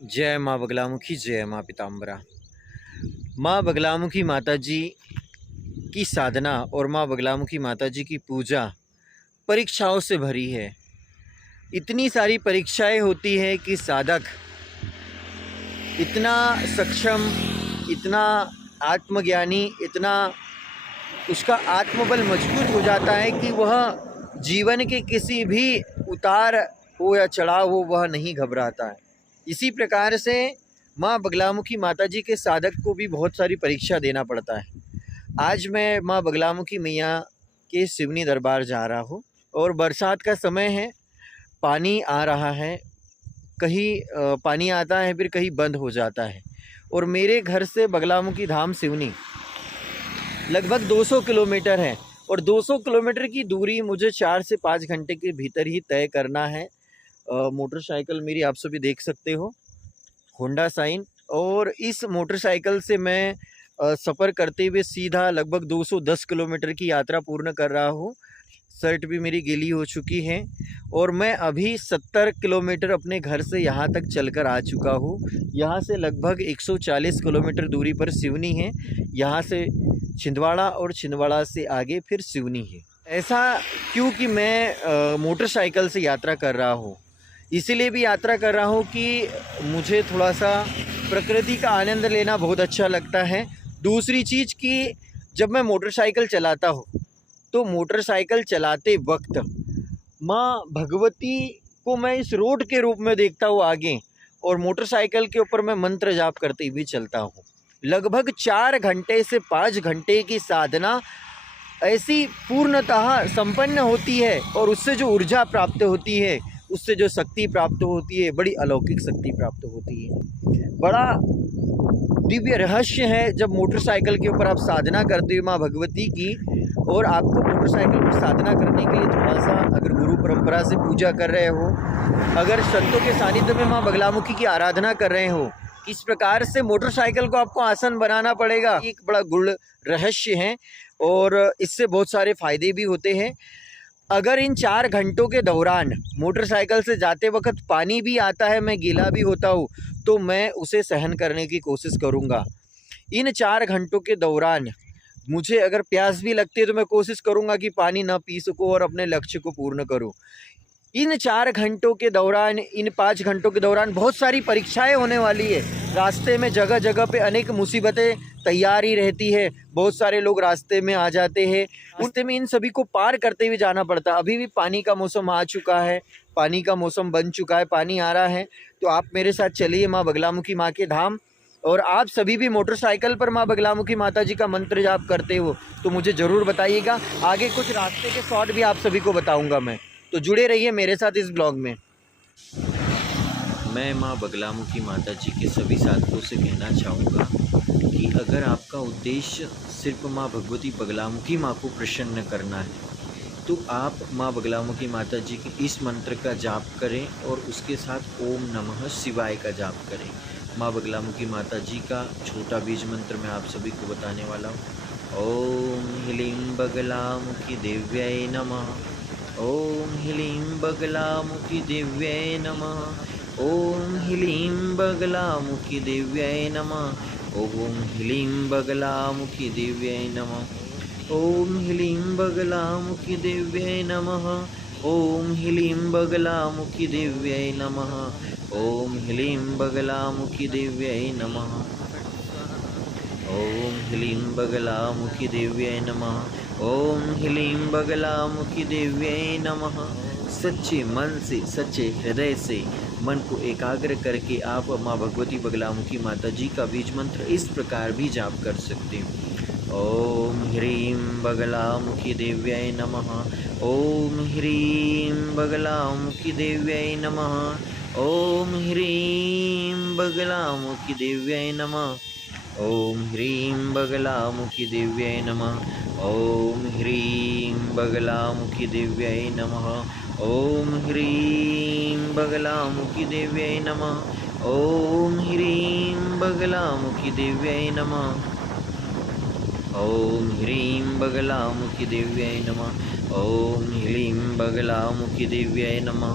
जय माँ बगलामुखी, जय माँ पीताम्बरा। माँ बगलामुखी माता जी की साधना और माँ बगलामुखी माता जी की पूजा परीक्षाओं से भरी है। इतनी सारी परीक्षाएं होती है कि साधक इतना सक्षम, इतना आत्मज्ञानी, इतना उसका आत्मबल मजबूत हो जाता है कि वह जीवन के किसी भी उतार हो या चढ़ाव हो, वह नहीं घबराता है। इसी प्रकार से माँ बगलामुखी माता जी के साधक को भी बहुत सारी परीक्षा देना पड़ता है। आज मैं माँ बगलामुखी मैया के सिवनी दरबार जा रहा हूँ और बरसात का समय है, पानी आ रहा है, कहीं पानी आता है फिर कहीं बंद हो जाता है। और मेरे घर से बगलामुखी धाम सिवनी लगभग 200 किलोमीटर है और 200 किलोमीटर की दूरी मुझे 4 से 5 घंटे के भीतर ही तय करना है। मोटरसाइकिल मेरी आप सभी देख सकते हो, होंडा साइन। और इस मोटरसाइकिल से मैं सफ़र करते हुए सीधा लगभग 210 किलोमीटर की यात्रा पूर्ण कर रहा हूँ। शर्ट भी मेरी गीली हो चुकी है और मैं अभी 70 किलोमीटर अपने घर से यहाँ तक चलकर आ चुका हूँ। यहाँ से लगभग 140 किलोमीटर दूरी पर सिवनी है। यहाँ से छिंदवाड़ा और छिंदवाड़ा से आगे फिर सिवनी है। ऐसा क्योंकि मैं मोटरसाइकिल से यात्रा कर रहा हूँ, इसीलिए भी यात्रा कर रहा हूँ कि मुझे थोड़ा सा प्रकृति का आनंद लेना बहुत अच्छा लगता है। दूसरी चीज़ कि जब मैं मोटरसाइकिल चलाता हूँ तो मोटरसाइकिल चलाते वक्त माँ भगवती को मैं इस रोड के रूप में देखता हूँ आगे, और मोटरसाइकिल के ऊपर मैं मंत्र जाप करते हुए चलता हूँ। लगभग 4 घंटे से 5 घंटे की साधना ऐसी पूर्णतः संपन्न होती है और उससे जो ऊर्जा प्राप्त होती है, उससे जो शक्ति प्राप्त होती है, बड़ी अलौकिक शक्ति प्राप्त होती है। बड़ा दिव्य रहस्य है जब मोटरसाइकिल के ऊपर आप साधना करते हो माँ भगवती की, और आपको मोटरसाइकिल पर साधना करने के लिए थोड़ा सा अगर गुरु परंपरा से पूजा कर रहे हो, अगर संतों के सानिध्य में माँ बगलामुखी की आराधना कर रहे हो, किस प्रकार से मोटरसाइकिल को आपको आसन बनाना पड़ेगा, एक बड़ा गुड़ रहस्य है और इससे बहुत सारे फायदे भी होते हैं। अगर इन 4 घंटों के दौरान मोटरसाइकिल से जाते वक्त पानी भी आता है, मैं गीला भी होता हूँ, तो मैं उसे सहन करने की कोशिश करूँगा। इन 4 घंटों के दौरान मुझे अगर प्यास भी लगती है तो मैं कोशिश करूँगा कि पानी ना पी सकूँ और अपने लक्ष्य को पूर्ण करूँ। इन 4 घंटों के दौरान, इन 5 घंटों के दौरान बहुत सारी परीक्षाएं होने वाली है। रास्ते में जगह जगह पे अनेक मुसीबतें तैयार ही रहती है, बहुत सारे लोग रास्ते में आ जाते हैं, रास्ते में इन सभी को पार करते हुए जाना पड़ता है। अभी भी पानी का मौसम आ चुका है, पानी का मौसम बन चुका है, पानी आ रहा है, तो आप मेरे साथ चलिए माँ बगलामुखी माँ के धाम। और आप सभी भी मोटरसाइकिल पर माँ बगलामुखी माता जी का मंत्र जाप करते हो तो मुझे ज़रूर बताइएगा। आगे कुछ रास्ते के शॉट भी आप सभी को बताऊँगा मैं, तो जुड़े रहिए मेरे साथ इस ब्लॉग में। मैं माँ बगलामुखी माता जी के सभी साधकों से कहना चाहूँगा कि अगर आपका उद्देश्य सिर्फ माँ भगवती बगलामुखी माँ को प्रसन्न करना है तो आप माँ बगलामुखी माता जी के इस मंत्र का जाप करें और उसके साथ ओम नमः शिवाय का जाप करें। माँ बगलामुखी माता जी का छोटा बीज मंत्र मैं आप सभी को बताने वाला हूँ। ओम ह्लीं बगलामुखी देव्यै नमः। ओम ह्लीं बगलामुखी देव्यै नमः। ओम ह्लीं बगलामुखी देव्यै नमः। ओम ह्लीं बगलामुखी देव्यै नमः। ओम ह्लीं बगलामुखी देव्यै नमः। ओम ह्लीं बगलामुखी देव्यै नमः। ओम ह्लीं बगलामुखी देव्यै नमः। ओम ह्लीं बगलामुखी देव्यै नमः। ओम ह्लीं बगलामुखी देव्यै नमः। सच्चे मन से, सच्चे हृदय से मन को एकाग्र करके आप माँ भगवती बगलामुखी माता जी का बीज मंत्र इस प्रकार भी जाप कर सकते हैं। ओम ह्रीं बगलामुखी देव्यै नमः। ओम ह्रीं बगलामुखी देव्यै नमः। ओम ह्रीं बगलामुखी देव्यै नमः। ओम ह्रीं बगलामुखी देव्यै नमः। ओम ह्रीं बगलामुखी देव्यै नमः। ओम ह्रीं बगलामुखी देव्यै नमः। ओम ह्रीं बगलामुखी देव्यै नमः। ओम ह्रीं बगलामुखी देव्यै नमः। ॐ ह्लीं बगलामुखि देव्यै नमः।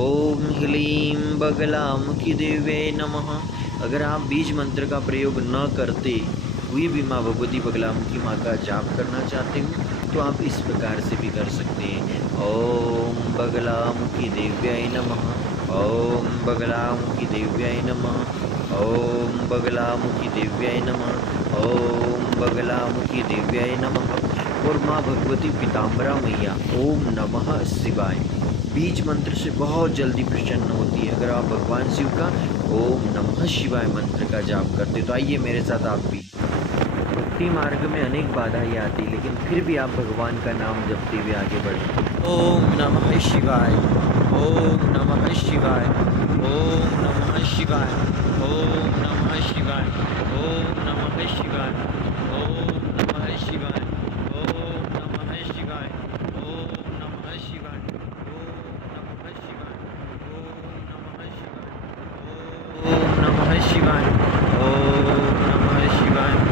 ॐ ह्लीं बगलामुखि देव्यै नमः। अगर आप बीज मंत्र का प्रयोग न करते हुए भी माँ भगवती बगलामुखी माँ का जाप करना चाहते हो तो आप इस प्रकार से भी कर सकते हैं। ॐ बगलामुखी देव्यै नमः। ॐ बगलामुखी देव्यै नमः। ॐ बगलामुखी देव्यै नमः। ॐ बगलामुखी देव्यै नमः। और माँ भगवती पीताम्बरा मैया ओम नमः शिवाय बीज मंत्र से बहुत जल्दी प्रसन्न होती है। अगर आप भगवान शिव का ओम नमः शिवाय मंत्र का जाप करते तो आइए मेरे साथ आप भी। भक्ति मार्ग में अनेक बाधाएं आती, लेकिन फिर भी आप भगवान का नाम जपते हुए आगे बढ़ें। ओम नमः शिवाय, ओम नमः शिवाय, ओम नमः शिवाय, ओम नमः शिवाय, ओम नमः शिवाय, ओम नमः शिवाय, ओम नमः शिवाय, ओम नमः शिवाय, ओम नमः शिवाय, ओम नमः शिवाय, ओम नमः शिवाय,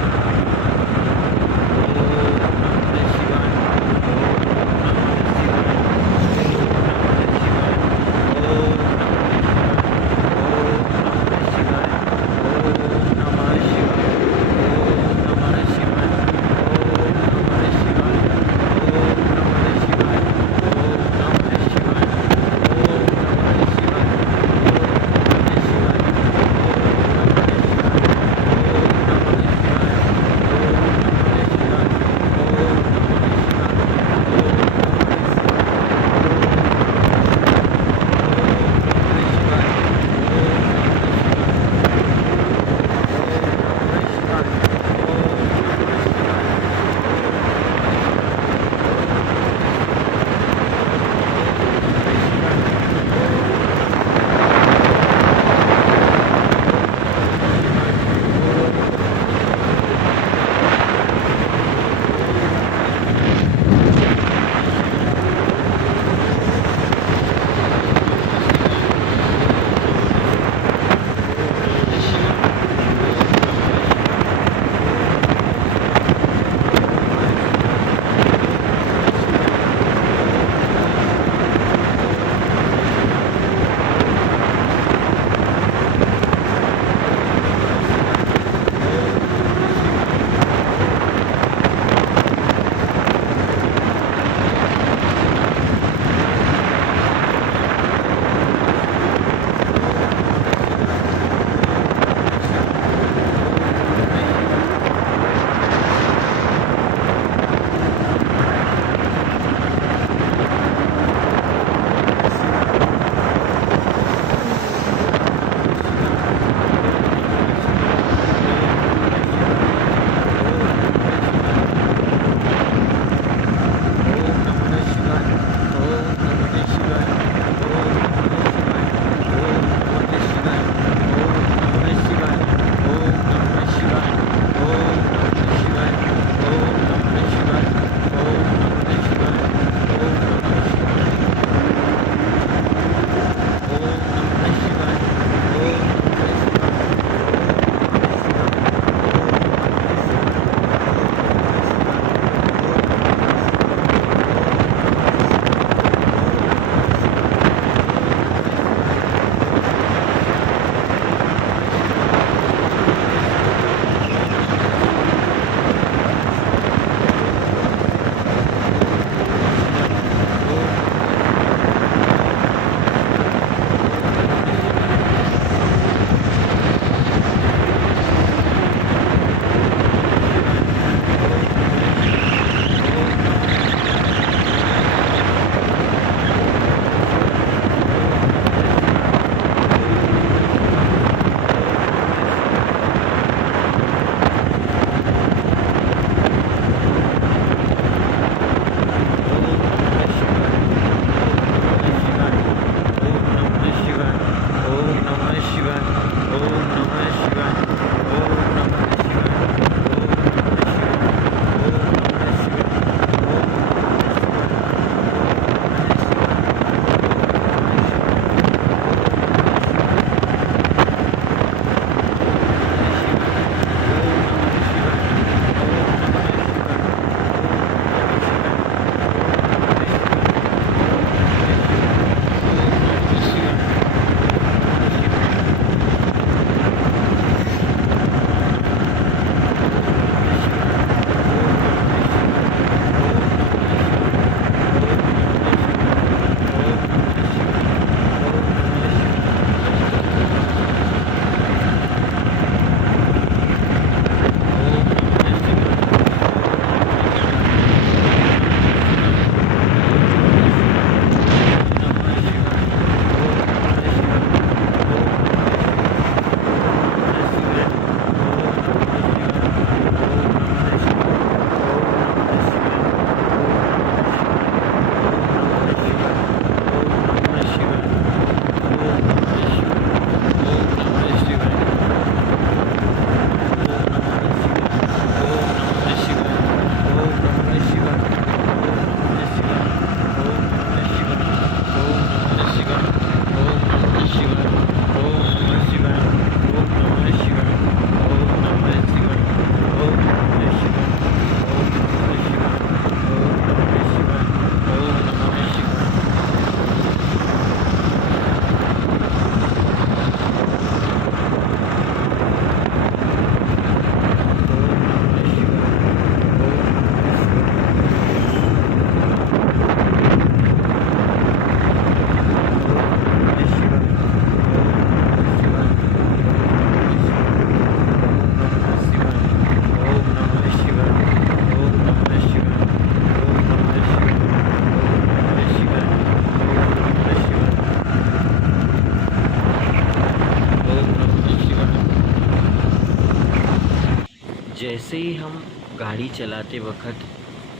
ऐसे ही हम गाड़ी चलाते वक्त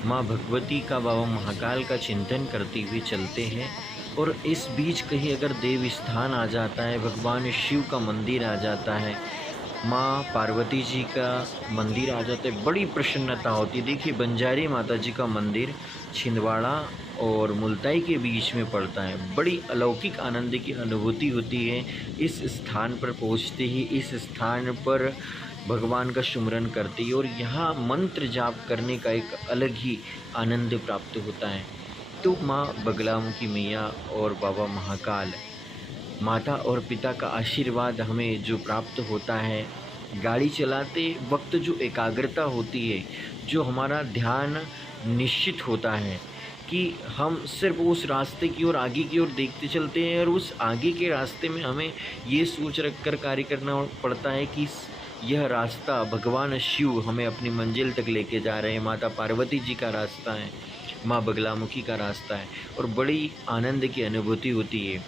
माँ भगवती का, बाबा महाकाल का चिंतन करते हुए चलते हैं, और इस बीच कहीं अगर देव स्थान आ जाता है, भगवान शिव का मंदिर आ जाता है, माँ पार्वती जी का मंदिर आ जाता है, बड़ी प्रसन्नता होती है। देखिए, बंजारी माता जी का मंदिर छिंदवाड़ा और मुल्ताई के बीच में पड़ता है। बड़ी अलौकिक आनंद की अनुभूति होती है इस स्थान पर पहुँचते ही। इस स्थान पर भगवान का सुमिरन करते ही, और यहाँ मंत्र जाप करने का एक अलग ही आनंद प्राप्त होता है। तो माँ बगलामुखी मैया और बाबा महाकाल, माता और पिता का आशीर्वाद हमें जो प्राप्त होता है, गाड़ी चलाते वक्त जो एकाग्रता होती है, जो हमारा ध्यान निश्चित होता है कि हम सिर्फ उस रास्ते की ओर, आगे की ओर देखते चलते हैं, और उस आगे के रास्ते में हमें ये सोच रख कर कार्य करना पड़ता है कि यह रास्ता भगवान शिव हमें अपनी मंजिल तक लेके जा रहे हैं, माता पार्वती जी का रास्ता है, माँ बगलामुखी का रास्ता है, और बड़ी आनंद की अनुभूति होती है।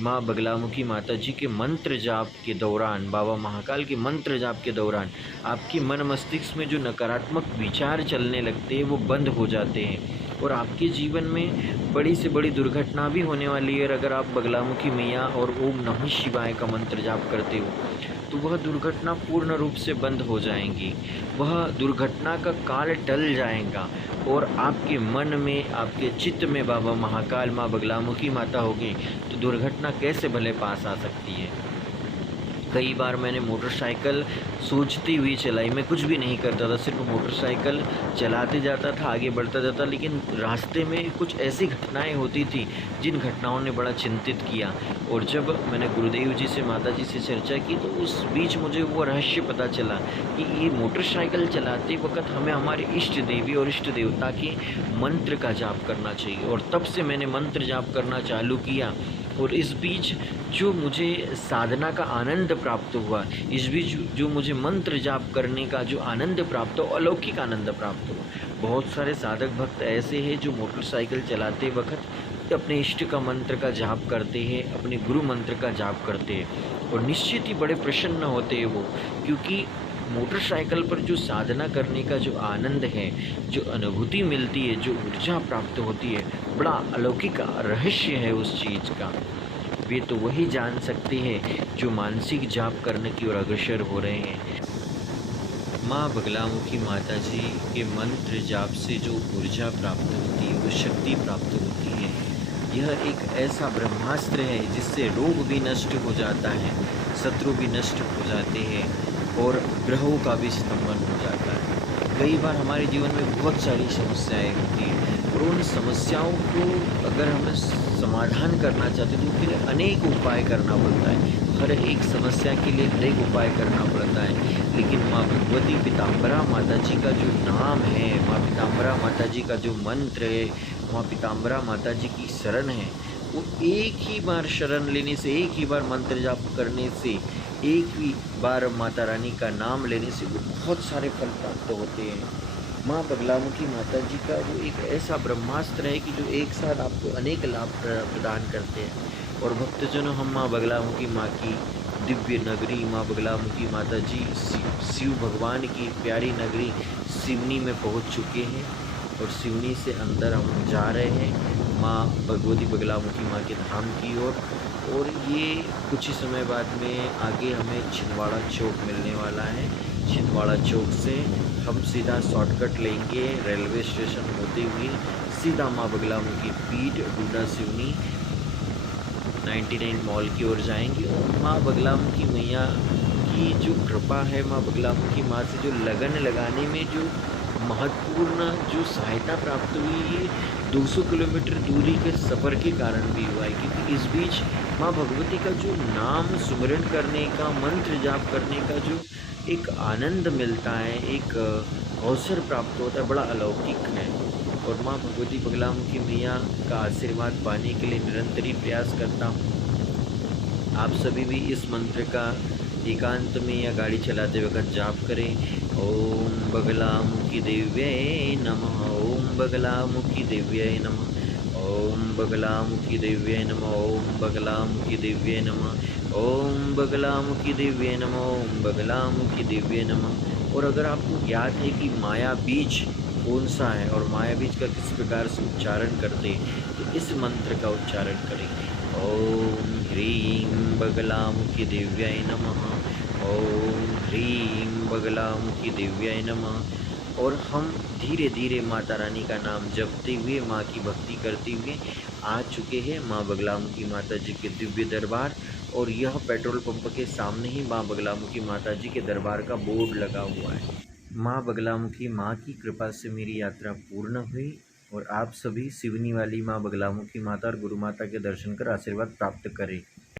माँ बगलामुखी माता जी के मंत्र जाप के दौरान, बाबा महाकाल के मंत्र जाप के दौरान आपके मन मस्तिष्क में जो नकारात्मक विचार चलने लगते हैं वो बंद हो जाते हैं, और आपके जीवन में बड़ी से बड़ी दुर्घटना भी होने वाली है। अगर आप बगलामुखी मैया और ओम नमः शिवाय का मंत्र जाप करते हो तो वह दुर्घटना पूर्ण रूप से बंद हो जाएंगी, वह दुर्घटना का काल टल जाएगा, और आपके मन में, आपके चित्त में बाबा महाकाल, माँ बगलामुखी माता होगी तो दुर्घटना कैसे भले पास आ सकती है। कई बार मैंने मोटरसाइकिल सोचती हुई चलाई, मैं कुछ भी नहीं करता था, सिर्फ मोटरसाइकिल चलाते जाता था, आगे बढ़ता जाता, लेकिन रास्ते में कुछ ऐसी घटनाएं होती थी जिन घटनाओं ने बड़ा चिंतित किया। और जब मैंने गुरुदेव जी से, माता जी से चर्चा की तो उस बीच मुझे वो रहस्य पता चला कि ये मोटरसाइकिल चलाते वक्त हमें हमारे इष्ट देवी और इष्ट देवता के मंत्र का जाप करना चाहिए। और तब से मैंने मंत्र जाप करना चालू किया, और इस बीच जो मुझे साधना का आनंद प्राप्त हुआ, इस बीच जो मुझे मंत्र जाप करने का जो आनंद प्राप्त हो, अलौकिक आनंद प्राप्त हो। बहुत सारे साधक भक्त ऐसे हैं जो मोटरसाइकिल चलाते वक्त अपने इष्ट का मंत्र का जाप करते हैं, अपने गुरु मंत्र का जाप करते हैं, और निश्चित ही बड़े प्रसन्न होते हैं वो, क्योंकि मोटरसाइकिल पर जो साधना करने का जो आनंद है, जो अनुभूति मिलती है, जो ऊर्जा प्राप्त होती है, बड़ा अलौकिक रहस्य है उस चीज़ का। वे तो वही जान सकते हैं जो मानसिक जाप करने की ओर अग्रसर हो रहे हैं। माँ बगलामुखी माता जी के मंत्र जाप से जो ऊर्जा प्राप्त होती है, वो शक्ति प्राप्त होती है, यह एक ऐसा ब्रह्मास्त्र है जिससे रोग भी नष्ट हो जाता है, शत्रु भी नष्ट हो जाते हैं, और ग्रहों का भी स्तंभन हो जाता है। कई बार हमारे जीवन में बहुत सारी समस्याएं होती हैं, और उन समस्याओं को अगर हमें समाधान करना चाहते हैं तो उसके लिए अनेक उपाय करना पड़ता है। हर एक समस्या के लिए हर एक उपाय करना पड़ता है, लेकिन माँ भगवती पीताम्बरा माता जी का जो नाम है, माँ पीताम्बरा माता जी का जो मंत्र है, माँ पीताम्बरा माता जी की शरण है, वो एक ही बार शरण लेने से, एक ही बार मंत्र जाप करने से, एक ही बार माता रानी का नाम लेने से वो बहुत सारे फल प्राप्त होते हैं। माँ बगलामुखी माता जी का वो एक ऐसा ब्रह्मास्त्र है कि जो एक साथ आपको अनेक लाभ प्रदान करते हैं। और भक्तजनों, हम माँ बगलामुखी माँ की दिव्य नगरी, माँ बगलामुखी माता जी शिव भगवान की प्यारी नगरी सिवनी में पहुँच चुके हैं, और सिवनी से अंदर हम जा रहे हैं माँ भगवती बगलामुखी माँ के धाम की ओर। और ये कुछ ही समय बाद में आगे हमें छिंदवाड़ा चौक मिलने वाला है। छिंदवाड़ा चौक से हम सीधा शॉर्टकट लेंगे, रेलवे स्टेशन होते हुए सीधा माँ बगलामुखी पीठ डूडा सिवनी 99 मॉल की ओर जाएंगे। और माँ बगलामुखी मैया की जो कृपा है, माँ बगलामुखी माँ से जो लगन लगाने में जो महत्वपूर्ण जो सहायता प्राप्त हुई, ये 200 किलोमीटर दूरी के सफ़र के कारण भी हुआ है, क्योंकि इस बीच माँ भगवती का जो नाम सुमिरन करने का, मंत्र जाप करने का जो एक आनंद मिलता है, एक अवसर प्राप्त होता है, बड़ा अलौकिक है। और माँ भगवती बगलामुखी मैया का आशीर्वाद पाने के लिए निरंतर ही प्रयास करता हूँ। आप सभी भी इस मंत्र का एकांत में या गाड़ी चलाते वक्त जाप करें। ओम बगलामुखी देव्यै नमः, ओम बगलामुखी देव्यै नमः, ओम बगलामुखी देव्यै नमः, ओम बगलामुखी देव्यै नमः, ओम बगलामुखी देव्यै नमः, ओम बगलामुखी देव्यै नमः, और अगर आपको ज्ञात है कि माया बीज कौन सा है और माया बीज का किस प्रकार से उच्चारण करते हैं, तो इस मंत्र का उच्चारण करें। ओम ह्रीं बगलामुखी दिव्याय नमः। ओम ह्रीं बगलामुखी दिव्याय नमः। और हम धीरे धीरे माता रानी का नाम जपते हुए, माँ की भक्ति करते हुए आ चुके हैं माँ बगलामुखी माता जी के दिव्य दरबार। और यह पेट्रोल पंप के सामने ही माँ बगलामुखी माता जी के दरबार का बोर्ड लगा हुआ है। माँ बगलामुखी माँ की कृपा से मेरी यात्रा पूर्ण हुई और आप सभी सिवनी वाली माँ बगलामुखी माता और गुरु माता के दर्शन कर आशीर्वाद प्राप्त करें।